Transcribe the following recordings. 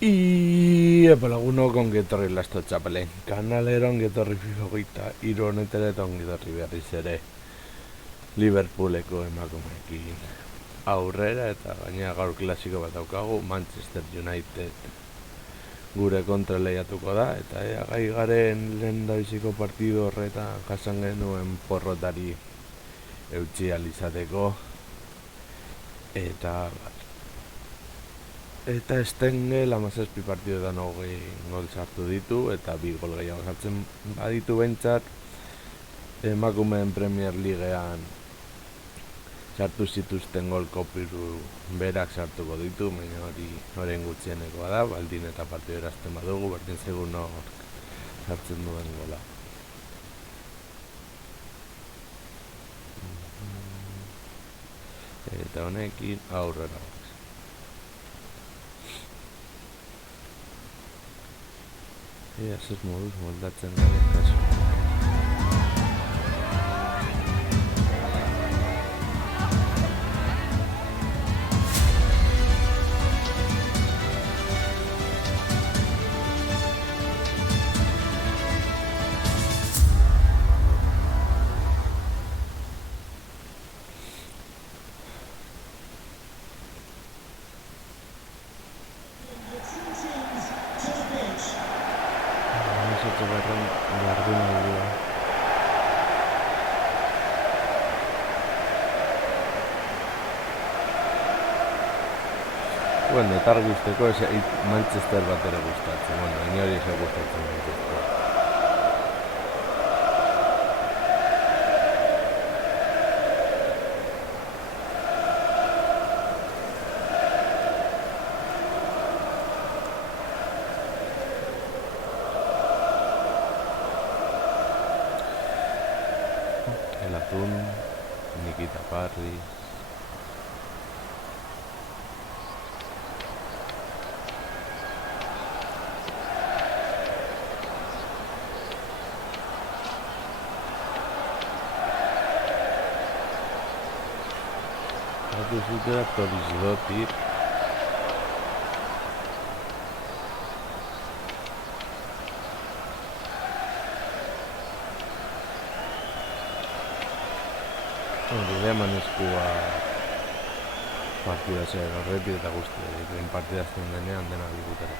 Lagunok ongetorri lasto txapelen. Kanalera ongetorri FIFA goita hiru honetara eta ongetorri berriz ere Liverpooleko emakumeekin aurrera eta gainera gaur klasiko bat daukagu. Manchester United gure kontra lehiatuko da eta gai garen lehendabiziko partidu horretan jasan genuen porrotari eutsi alizateko eta Stengel 17 partiduetan 20 gol sartu ditu eta 2 gol gehiago sartzen baditu behintzat. Emakumeen Premier Leaguean sartu zituzten gol kopiru berak sartuko ditu, baina hori noren gutxienekoa da, baldin eta partidu erazten badugu, berdin segun hor sartzen duen gola. Eta honekin aurrera. Zer moduz moldatzen garen kasu. Bueno, eta guzteko Manchester bat ere gustatzen, inori ez gustatzen Manchester. El Atún, Nikita Parris. Zutera Torizdotik bidea manezkoa partida zer horretik eta guzti egiten partidazten denean dena digutera.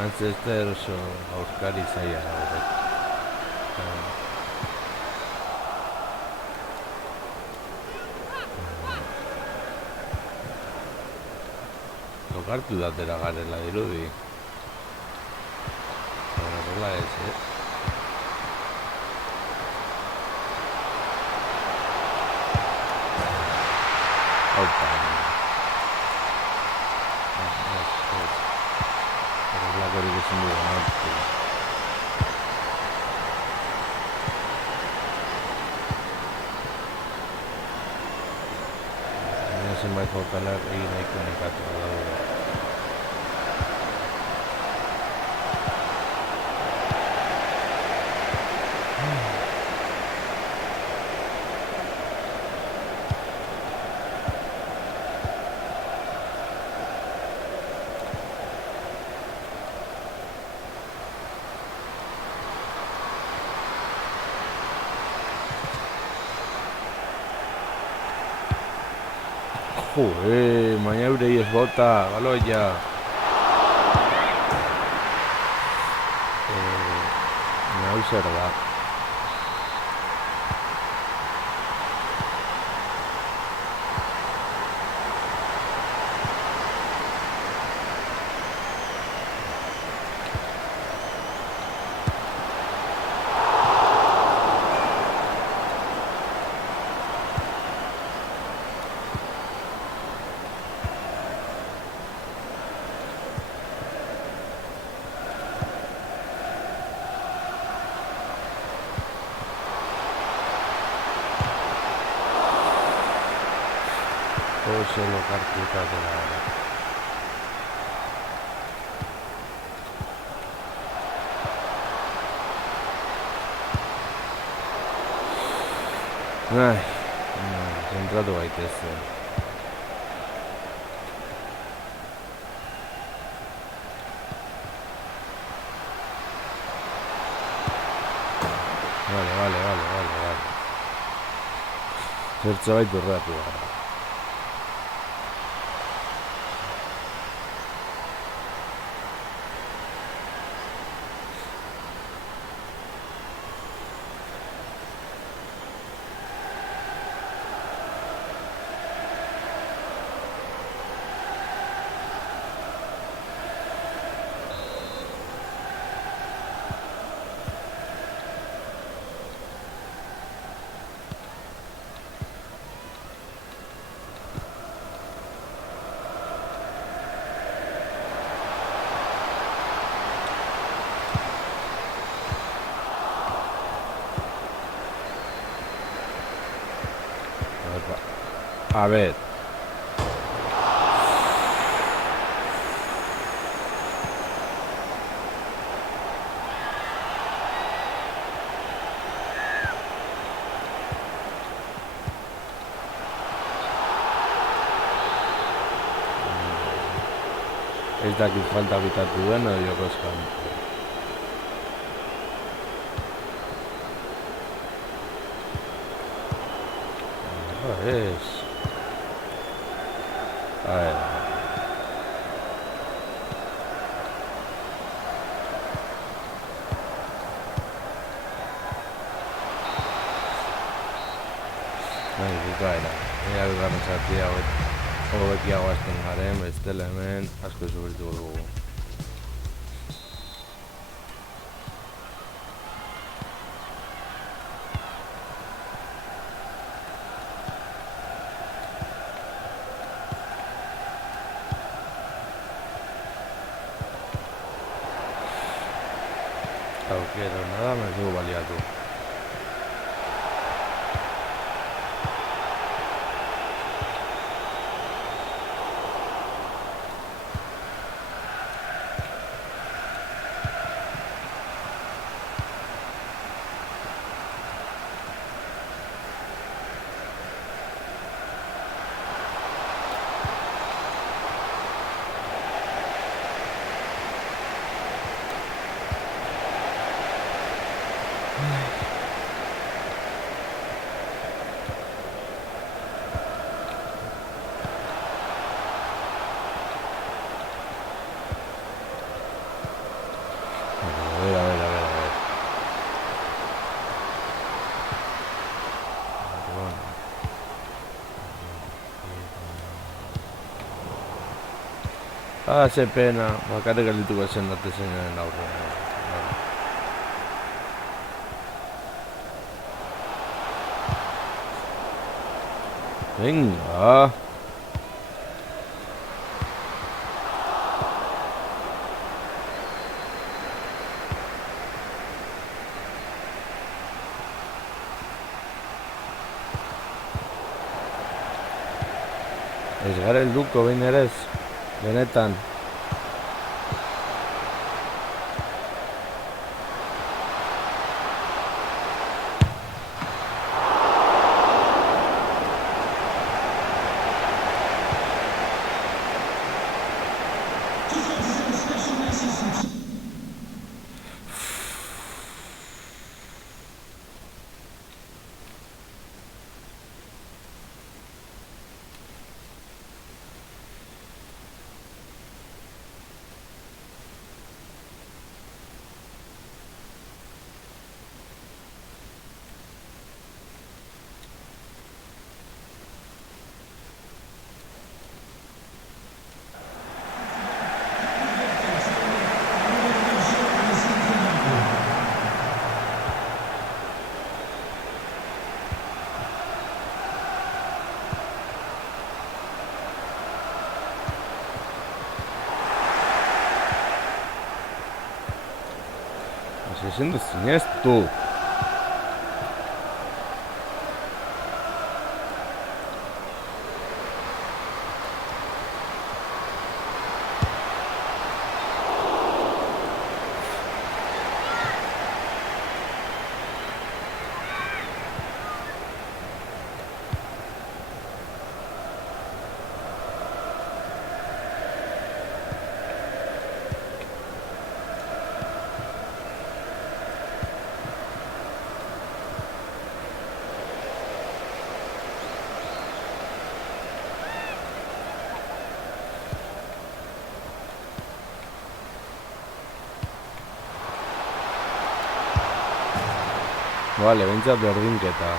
Manchester oso aurkari zaila da. Lokartu datera garela dirudi. Horrela ez, Opa. Hori guzin dugu nortu. Baina zenbait jokalak egin nahiko nekatu daude. Mañaurei ez bota, baloia. Nau zer da. oso lokartuta dela gara. Zentratu gaitezen. Vale. Zertzo baitu erratu gara. A ver. Ez dakit falta bitatu duen edo joko eskan. Ez. A ver. Bukaera. Ea bigarren zati hobekiago hasten garen, bestela hemen asko sufrituko dugu. Aukera nada, ez dugu baliatu. Ze pena, bakarrik geldituko zen datezenaren aurrean. Venga. Ez gara helduko behin ere ez, benetan. Siendo siniestro. Bale, bentsat berdinketa.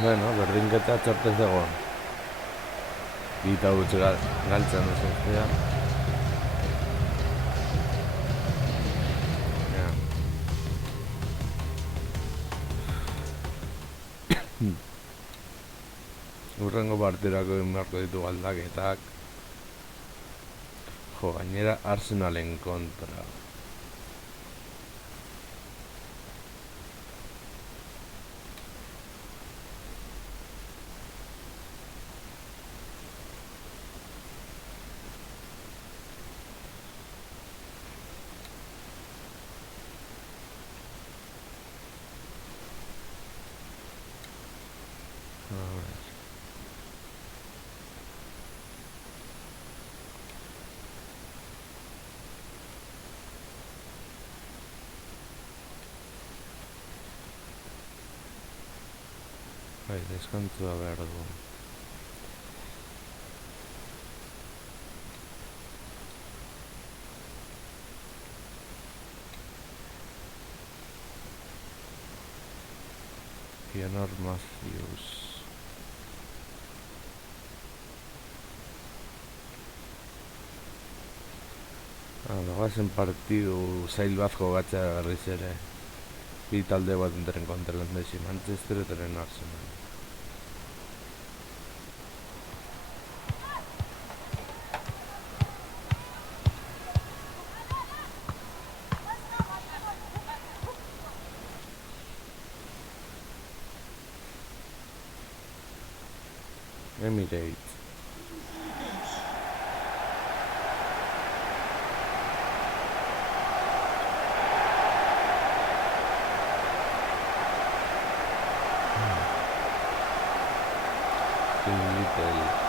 Bueno, berdinketa txortez dagoen. Bita gutxi galtzen duzuztea. Urrengo partirako egin beharko ditu aldaketak. Jo, gainera Arsenalen kontra. Bai, deskantzua behar du. Pianor Matthews. Dagoazen partidu zail bat jogatzea berriz ere. Bi talde bat enteren kontraren desi, Manchester etaren Arsenal. Emirates. Little.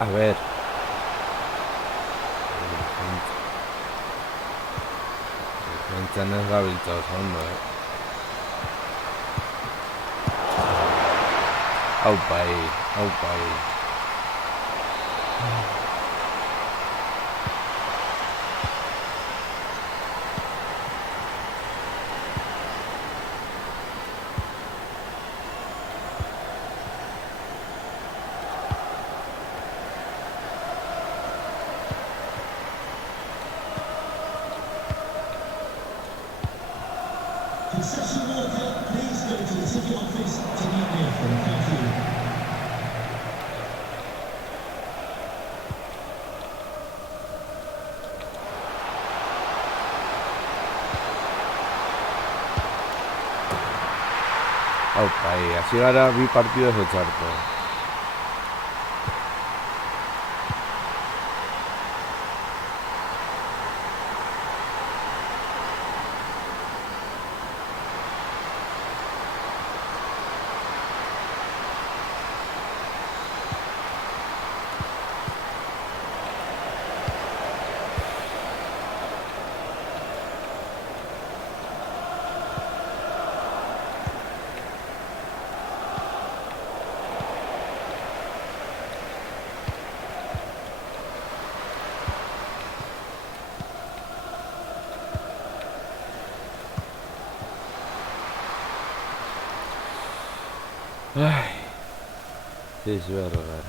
A ver. Defentsan ez gabiltza oso ondo, Aupai. Aupa, hasi gara bi partido ez txarto. Ai, ez berga.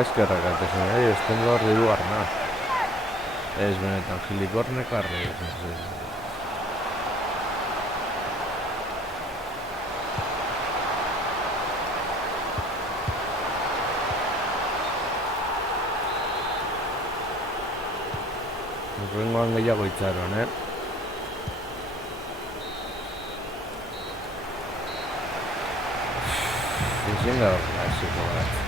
Eskerrak atezen gai, esten gaur diru garna. Ez benetan gilikornek arre. Urrengoan gehiago itxaron, Ezin gaur hasiko gara.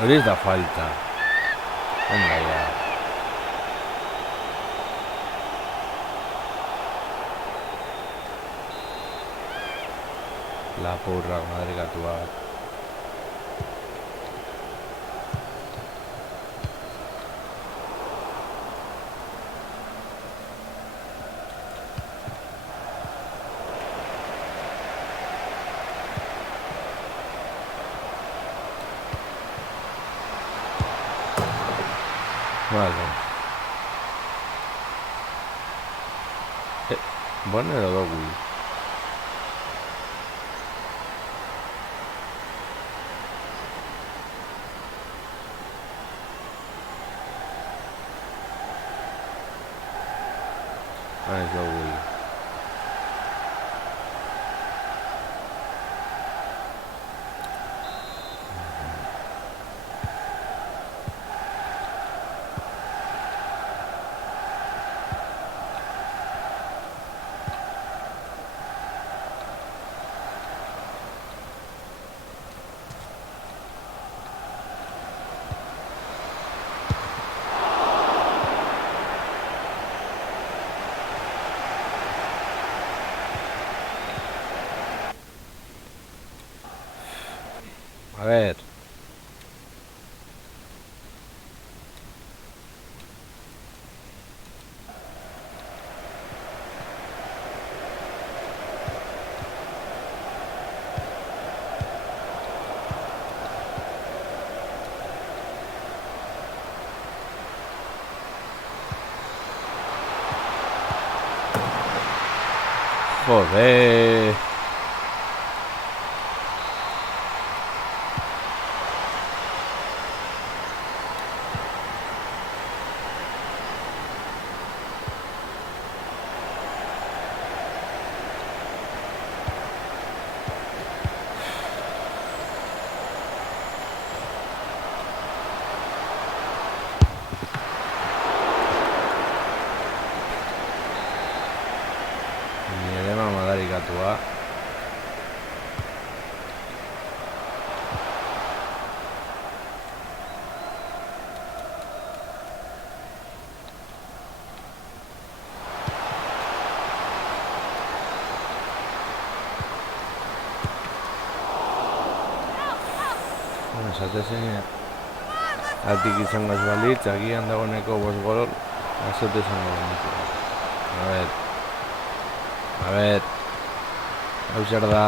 Hori ez da falta. Venga ya. Lapurrak madrigatuak. Vale. Bueno edo dugu. Ez dugu. A ver. Joder. esate zen atik izango ez balitz, agian dagoeneko 5 gol azote izango genitu. A ver, hau zer da.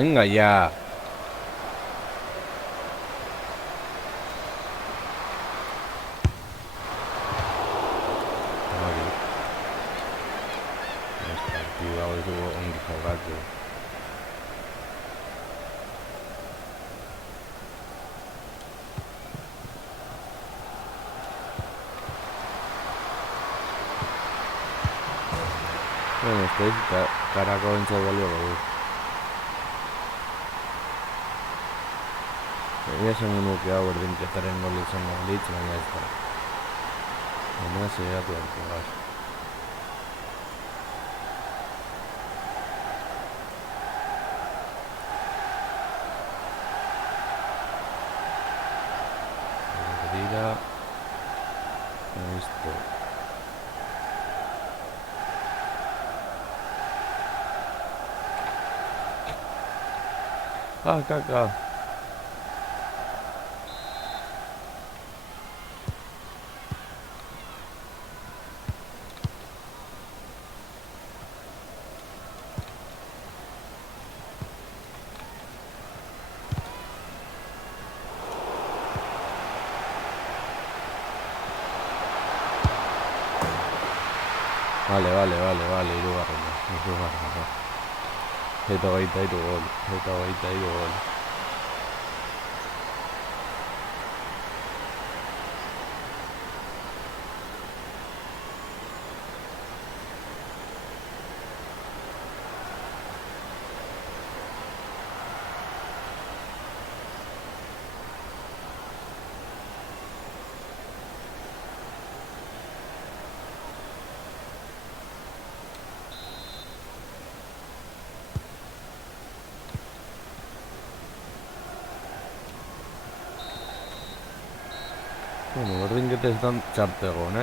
Venga ya. Partida hau dugu ongi jokatu. Bueno, karako bentsat balio dugu. Egia esan nuke hau berdinketaren gol izango balitz, baina ez da. Baina segatu hartu gara. Dira. Listo. Ah, caca. Vale, irugarrena. Eta hogeita hiru gol. Bueno, berdinketetan txarte egon,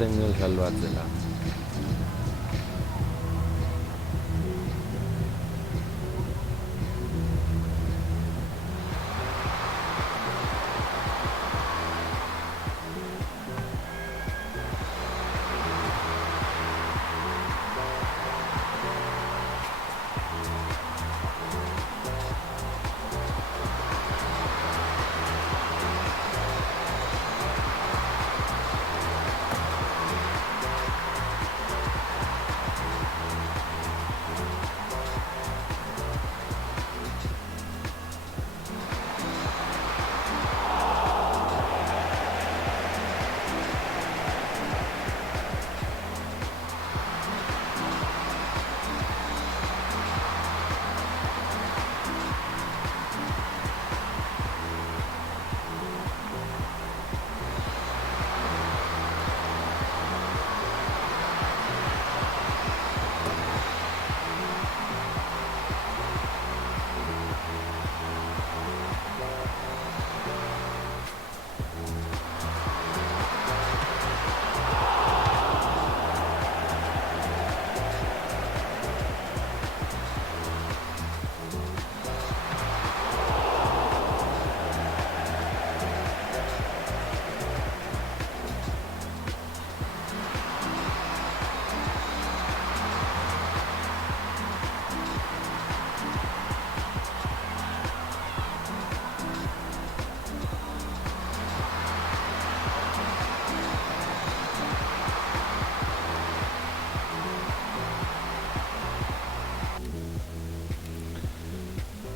Stengel salbatzela.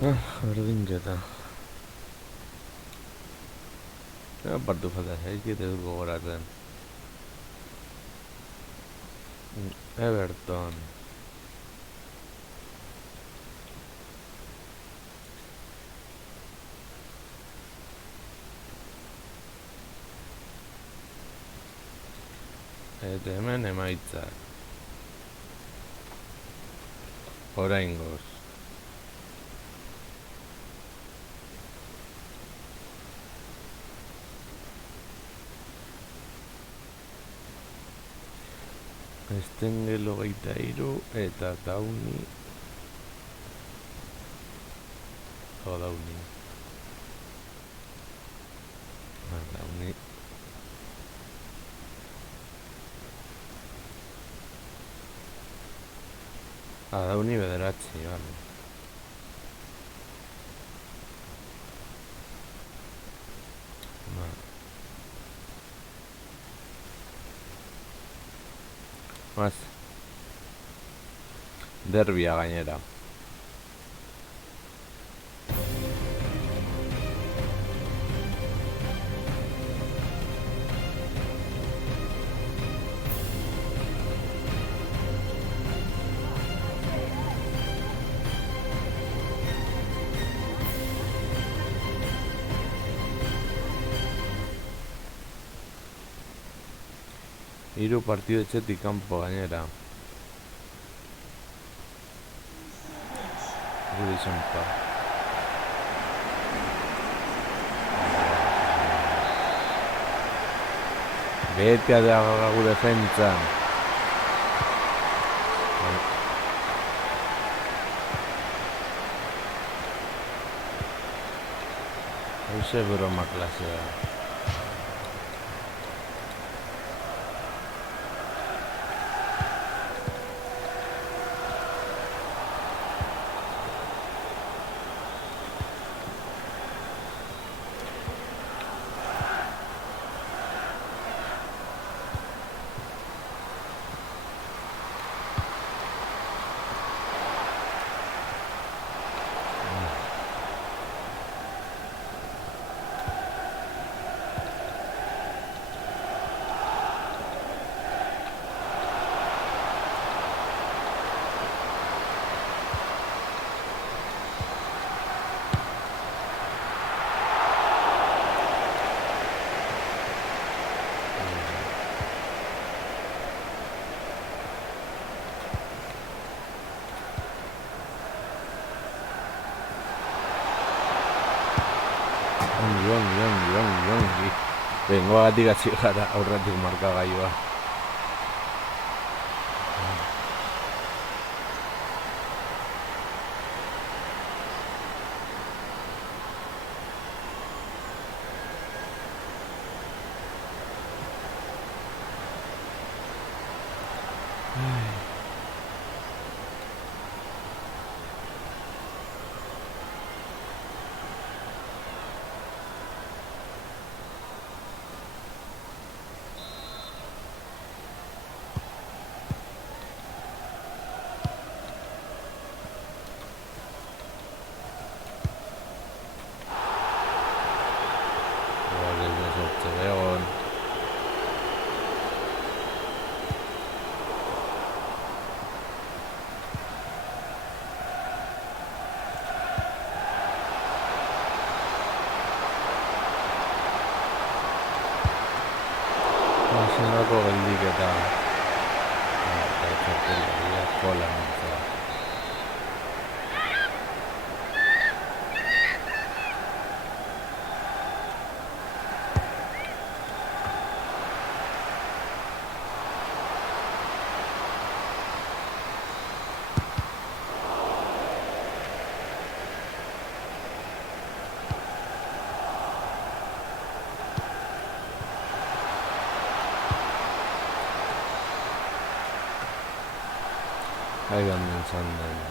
Berdinketa. Partu falta zaizkit ez dut gogoratzen. Everton. Eta hemen emaitzak. Oraingoz. Stengel 23 eta Downey. Downey. Downey. Downey bederatzi, vale. Mas derbia gainera. Hiru partido etxetik kanpo gainera. Gure izanpa. Bete da gure defentsan. Hauze broma klasea. Ongi. Bengoagatik hasi gara aurretik markagailua. Zenako geldik eta txarteleria kola nintzea. Haigan nintzen den.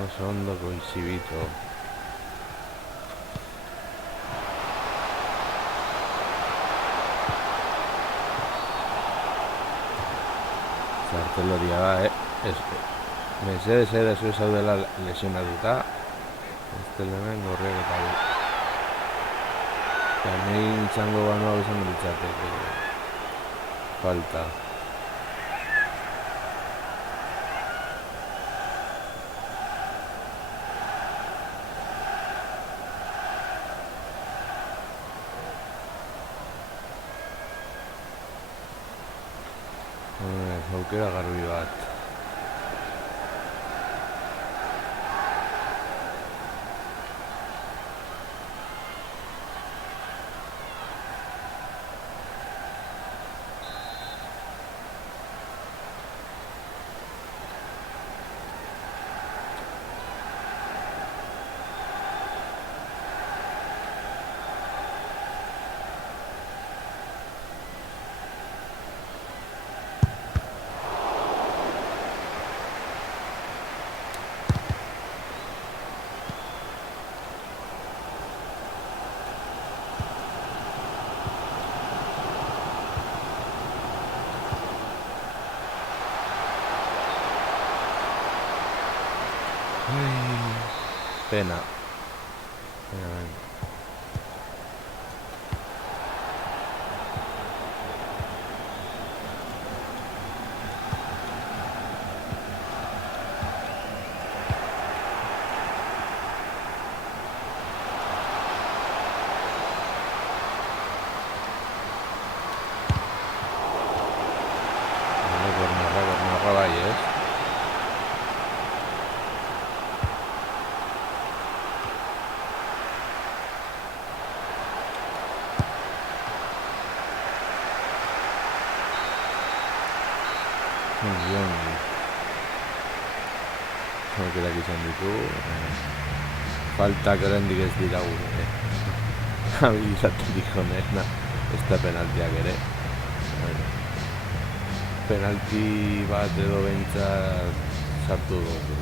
oso ondo koizibito. Zarteloria da, mesedez ez zaudela lesionatuta. Ez telemen gorriak eta nahi txango banoa izan ditzatek falta. Aukera garbi bat. Pena. Gornarra bai, ez? Aukerak izan ditu. Faltak oraindik ez dira gure habilitaterik honena, ez da penaltiak ere. Penalti bat edo behintzat sartu dugu.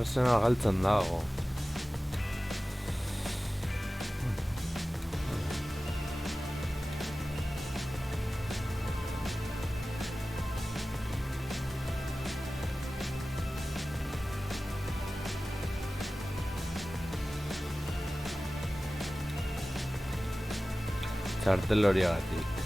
Arsenal galtzen dago. Txartel horiagatik.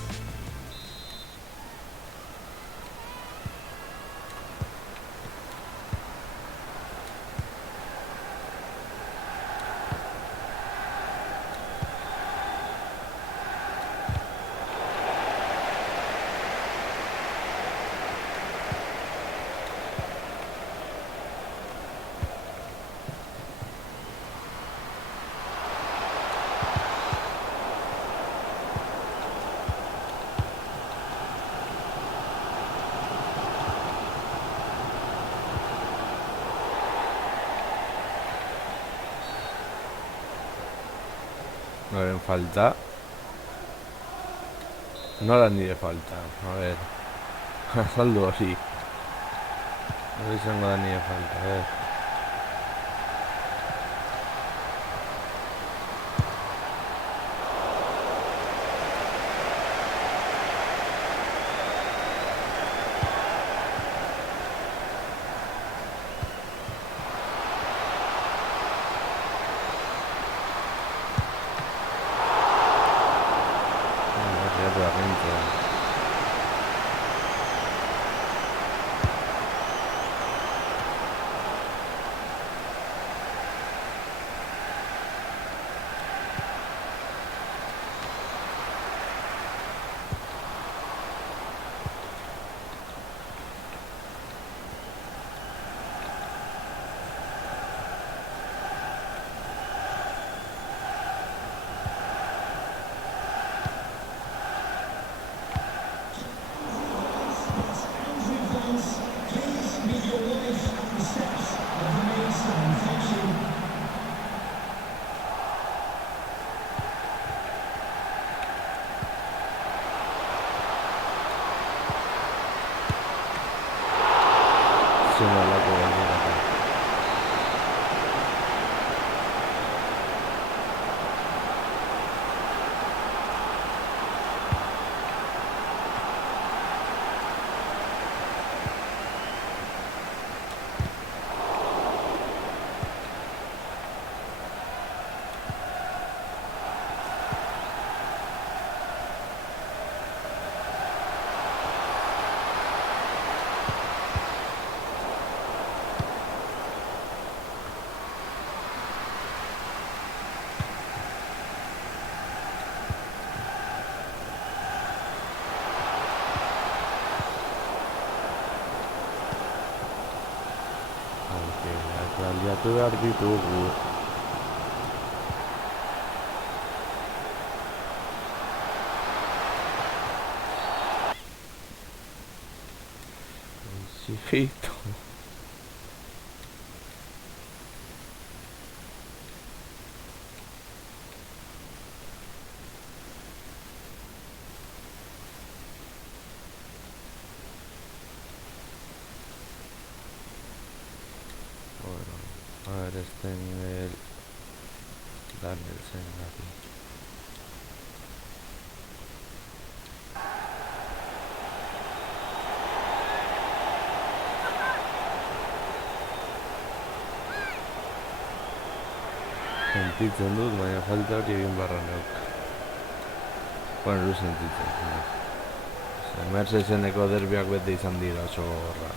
Noren falta. Nola nire falta. A ver. Azaldu hori. Hori izango da nire falta. A ver. Realmente bilatu behar ditugu. Zifito. A ver, este nivel Danielsen aquí. Sentitzen dut, baina falta hori egin barra neuk. Bueno, lu sentitzen. Merceseneko derbiak bete izan dira oso gogorra.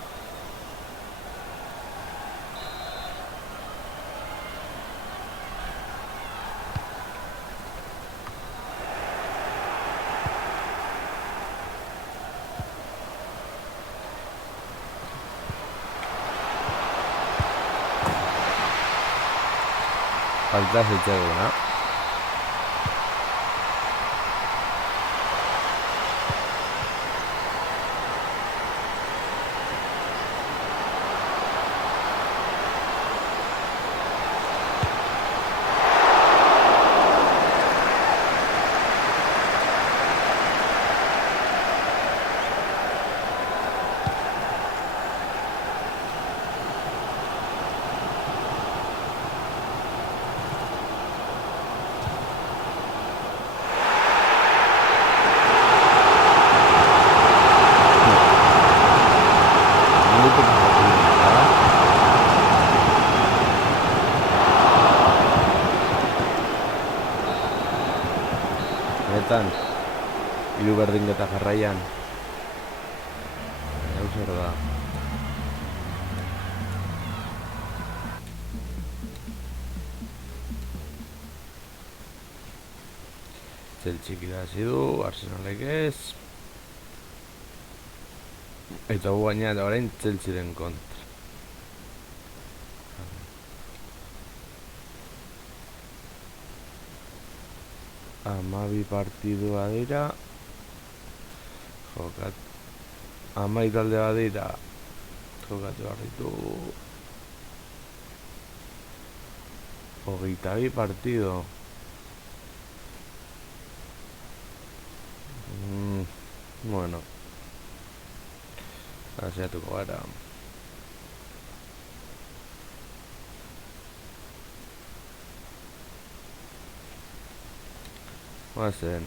Falta zitzeguna. Hiru berdinketa jarraian. Hau zer da. Chelsea irabazi du, Arsenalek ez. Eta gu gaina orain Chelsearen kontra. Amabi partidua dira. Amai talde bat dira. Jokatu behar ditu 22 partido. Bueno, hasiatuko gara. Guazen.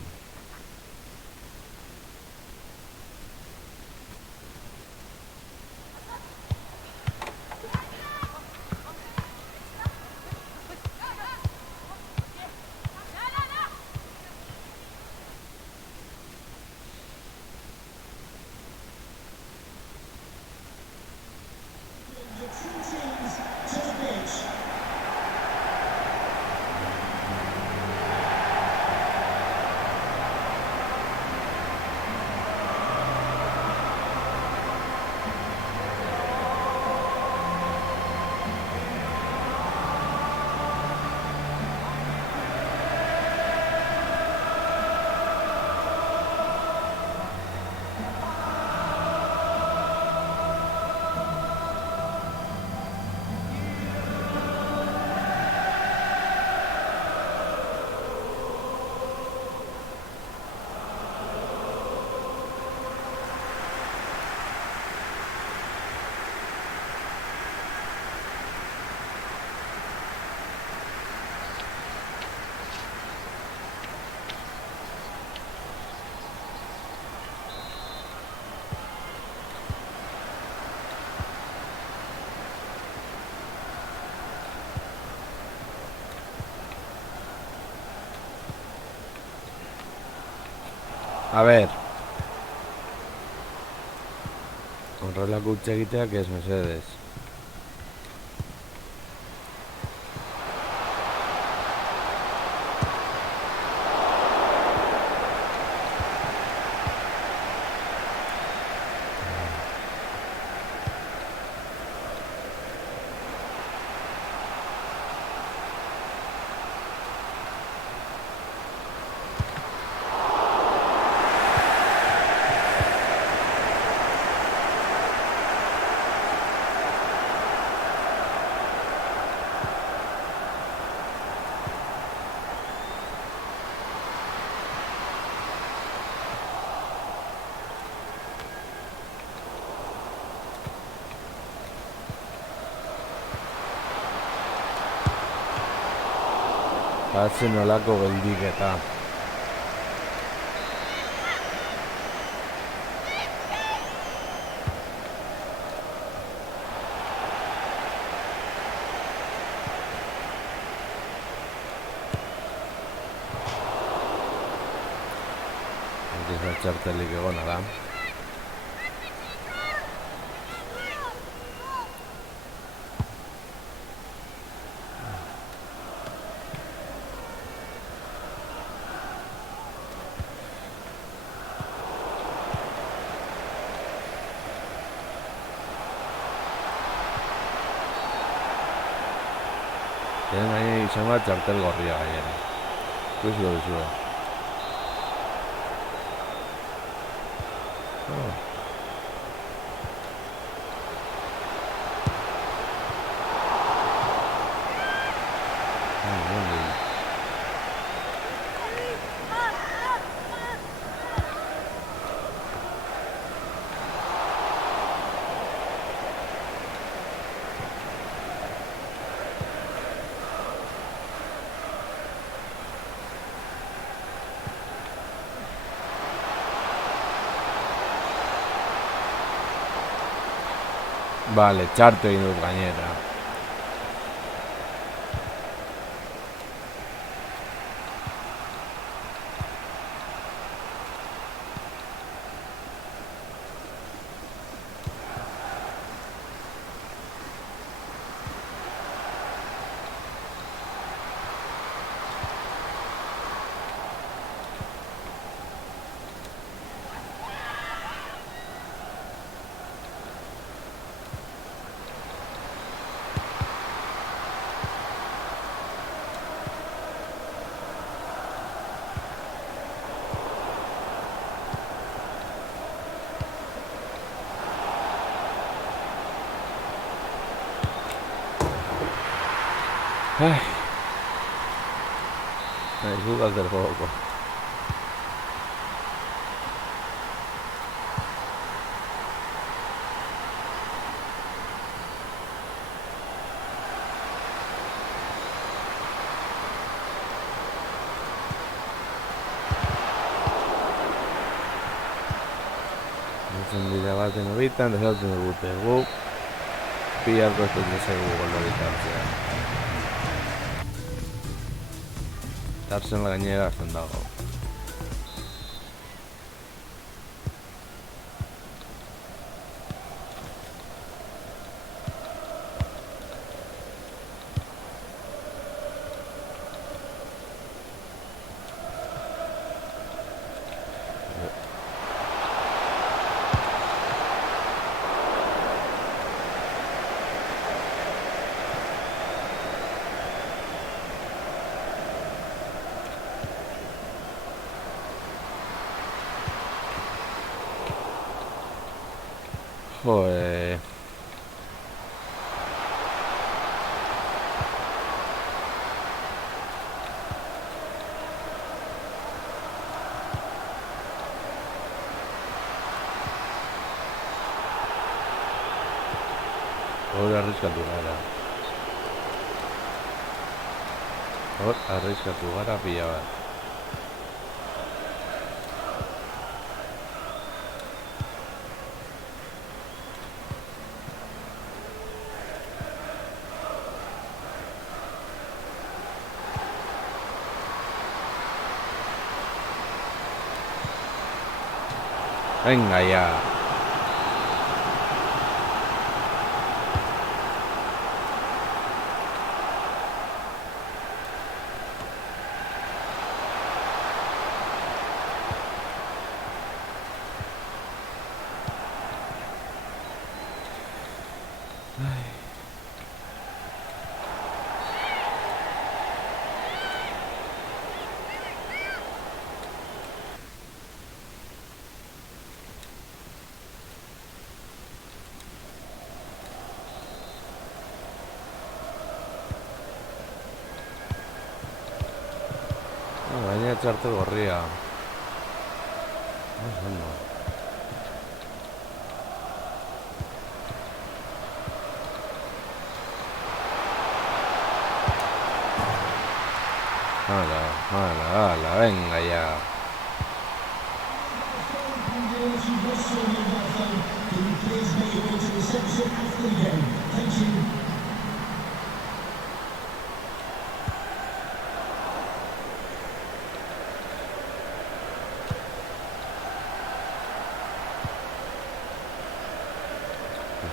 A ver. Horrelako utxe egiteak ez, mesedez. Batzen olako geldiketa. Txartelik egona da. Gainera izan bat txartel gorria gainera. Ikusi duzu. Vale, txartu egin dut gainera. Ay, me disfrutas del juego. Encendida baten horietan, desatzen dute gu. Pillarko ez dut zegu goloritartzea. Tarzen la gainera azten dago. Joder. Hor arriskatu gara. Hor arriskatu gara pila bat. Venga ya. Gainera txartel gorria. Hala, hala, hala, venga ya.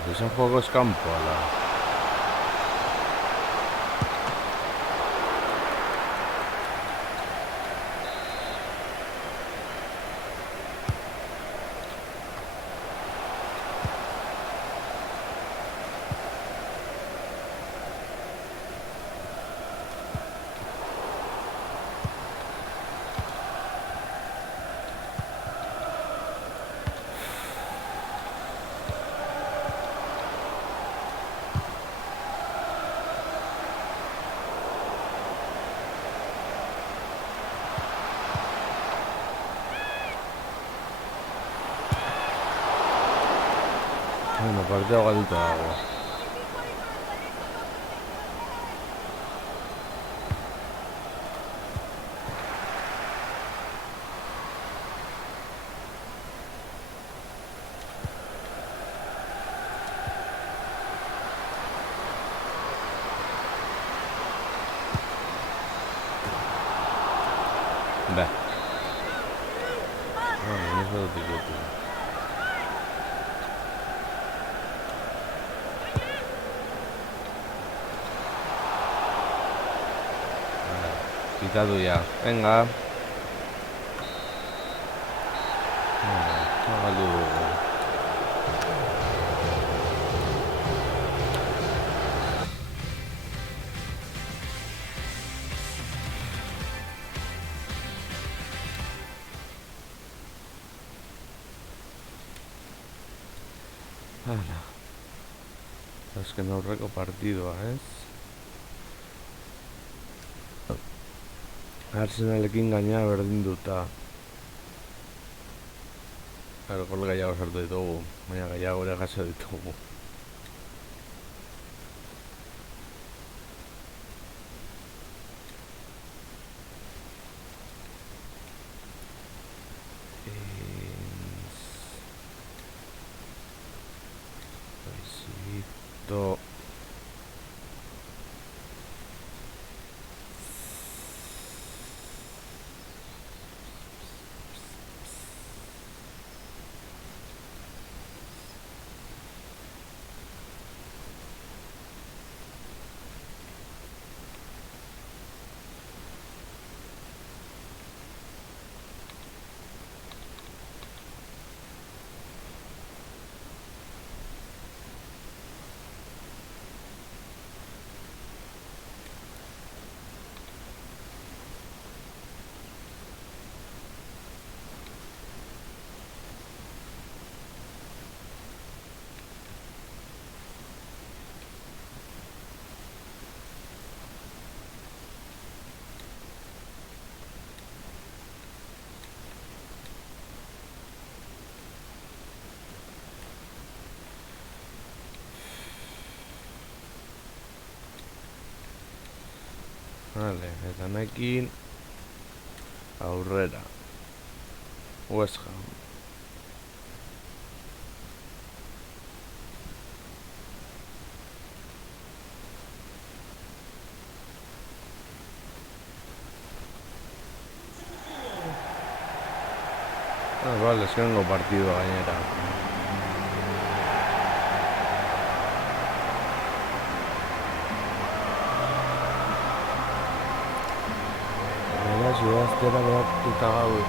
Pues ese juego es campo, ala. Bueno, partida galduta dago. Ba. Ah, ez dut ikutu. Quitado ya. Venga. Galdu dugu. Hala. Azken aurreko partidua, ez? Arsenalekin gaina berdinduta. Gol gehiago sartu ditugu, baina gehiago ere jaso ditugu. Paisito. Vale, eta honekin aurrera. West Ham. Vale, eskengo partidua gainera. Zidaztera behartuta gaude.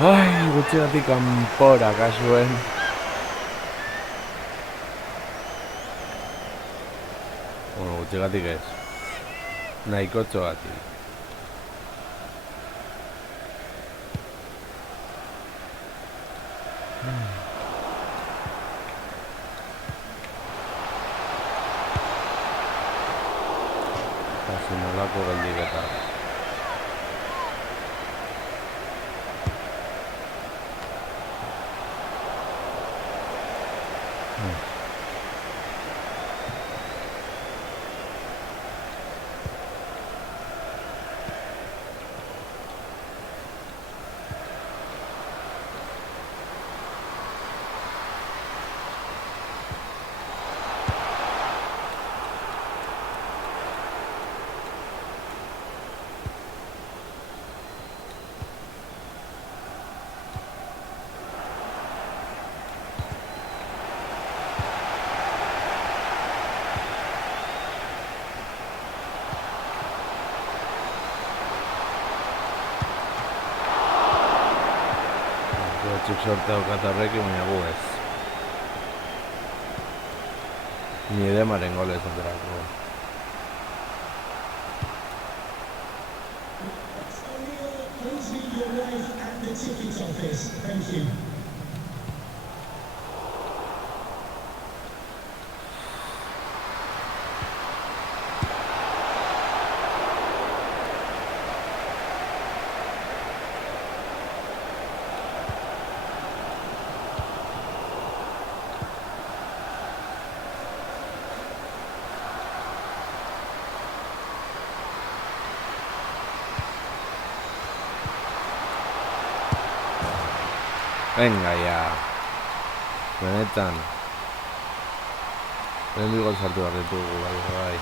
Ai, gutxigatik kanpora kasuen. Bueno, gutxigatik ez. Nahiko txogatik. Kasi nolako geldiketa. Batzuk sorte daukat horrekin, baina gu ez. Ni Edemaren gole esaterako. Please leave your wife at the tickets office. Thank you. Venga ya. Benetan. Lehen gol sartu behar ditugu, bai.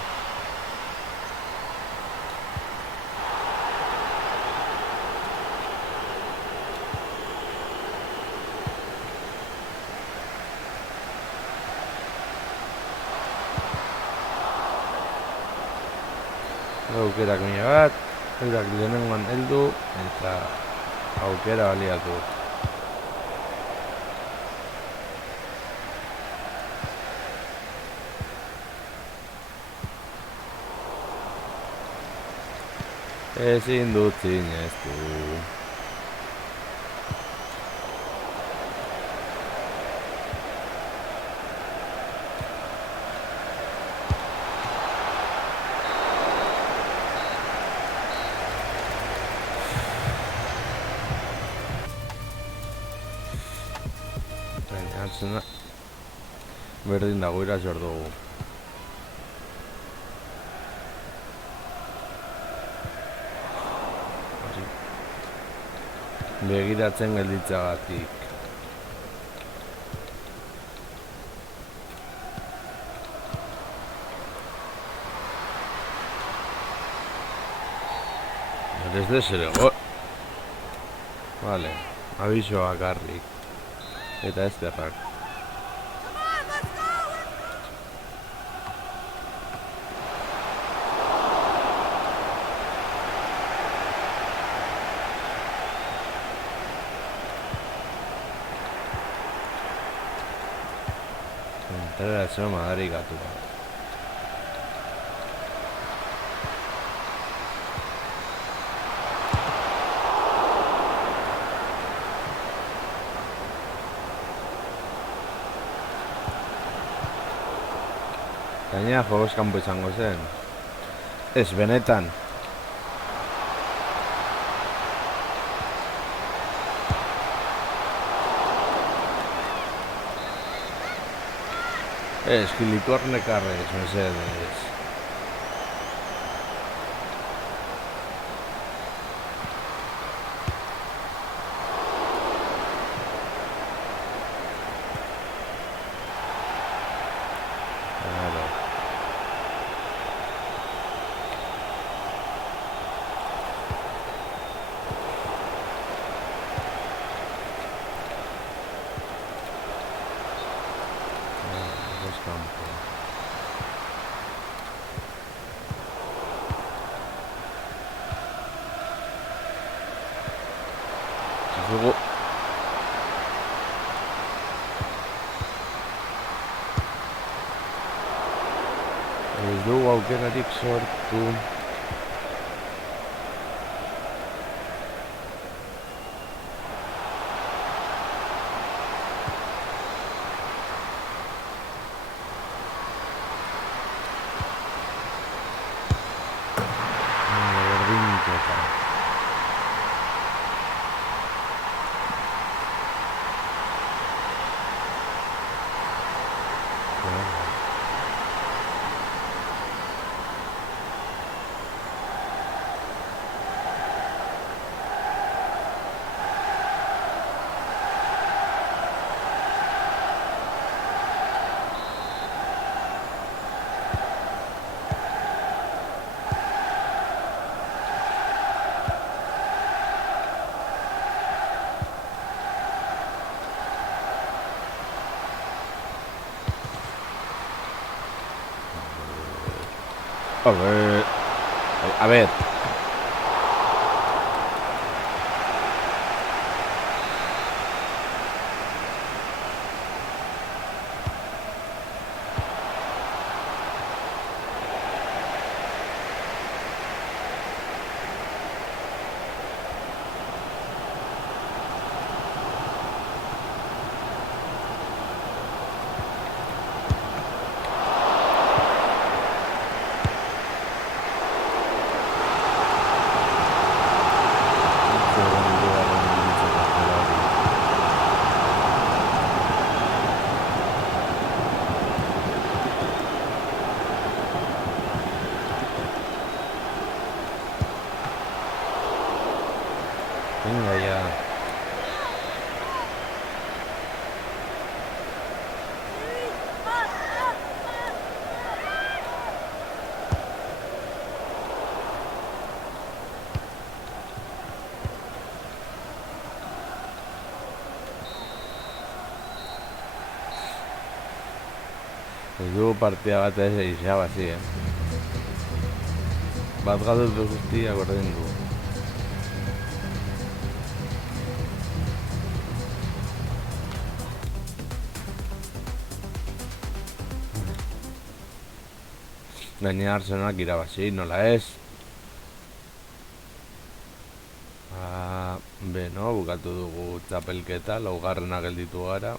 Aukerak mila bat, eurak lehenengoan heldu, eta aukera baliatu. Ezin dut sinestu. Baina, berdin dago iraxor dugu. Begiratzen gelditzagatik. Ez desere go... Vale, abiso bakarrik. Eta ez derrak. Integratzio madarikatu bat. Gainera jogos kanpo izango zen. Ez, benetan. Ez, gilikornekarrez, mesedez. 그리고 aukerarik sortu. Berdinketa. A ver. Venga ya. Ez dugu partia bat ez izabasi, Bat galdu guztiak ordaindu. Gainera Arsenalak irabazi, nola ez? Beno, bukatu dugu txapelketa, laugarrena gelditu gara.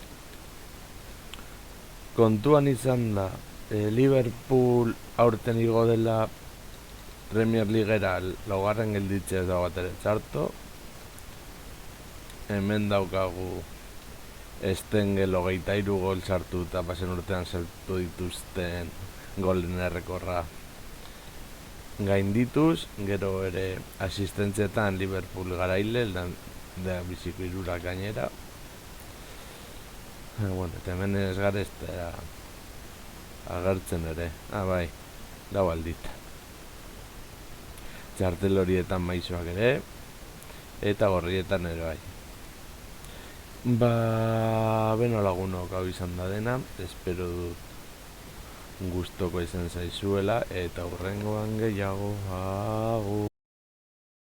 Kontuan izan da, Liverpool aurten igo dela Premier Leaguera laugarren gelditzea ez dago bat ere txarto. Hemen daukagu Stengel 23 gol sartu eta pasen urtean sartu dituzten golen errekorra gaindituz, gero ere asistentzietan Liverpool garaile, da biziko irurak gainera. Bueno, eta hemen ez gara ez da agertzen ere, bai, lau aldit. Txartel horietan maizoak ere, eta gorrietan ere bai. Beno lagunok hau izan da dena, espero dut gustoko izan zaizuela, eta hurrengoan gehiago, agur.